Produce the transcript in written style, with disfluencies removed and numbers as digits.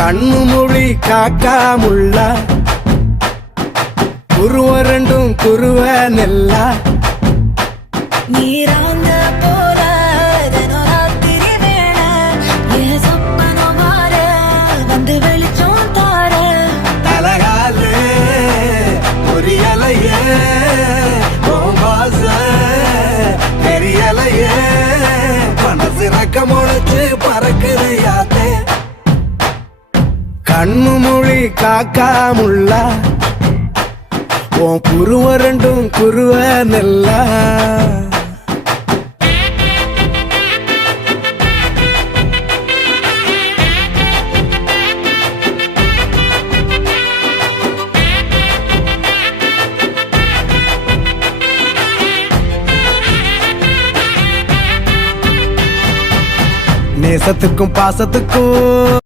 கண்ணு மொழி காக்காமுள்ள குருவ ரெண்டும் குருவ நெல்லா நீராங்க போல தினராத்திரி வேளை என் சொப்பனம் மாற வந்து வெளிச்சம் தார தலகாலே பொரியலையே ஓம்பாச பெரியலையே மனசு ரக்க முளைச்சு பறக்குது யாத்தே கண்ணு மொழி காக்காமுள்ள உன் குருவ ரெண்டும் குருவ நெல்லா நேசத்துக்கும் பாசத்துக்கும்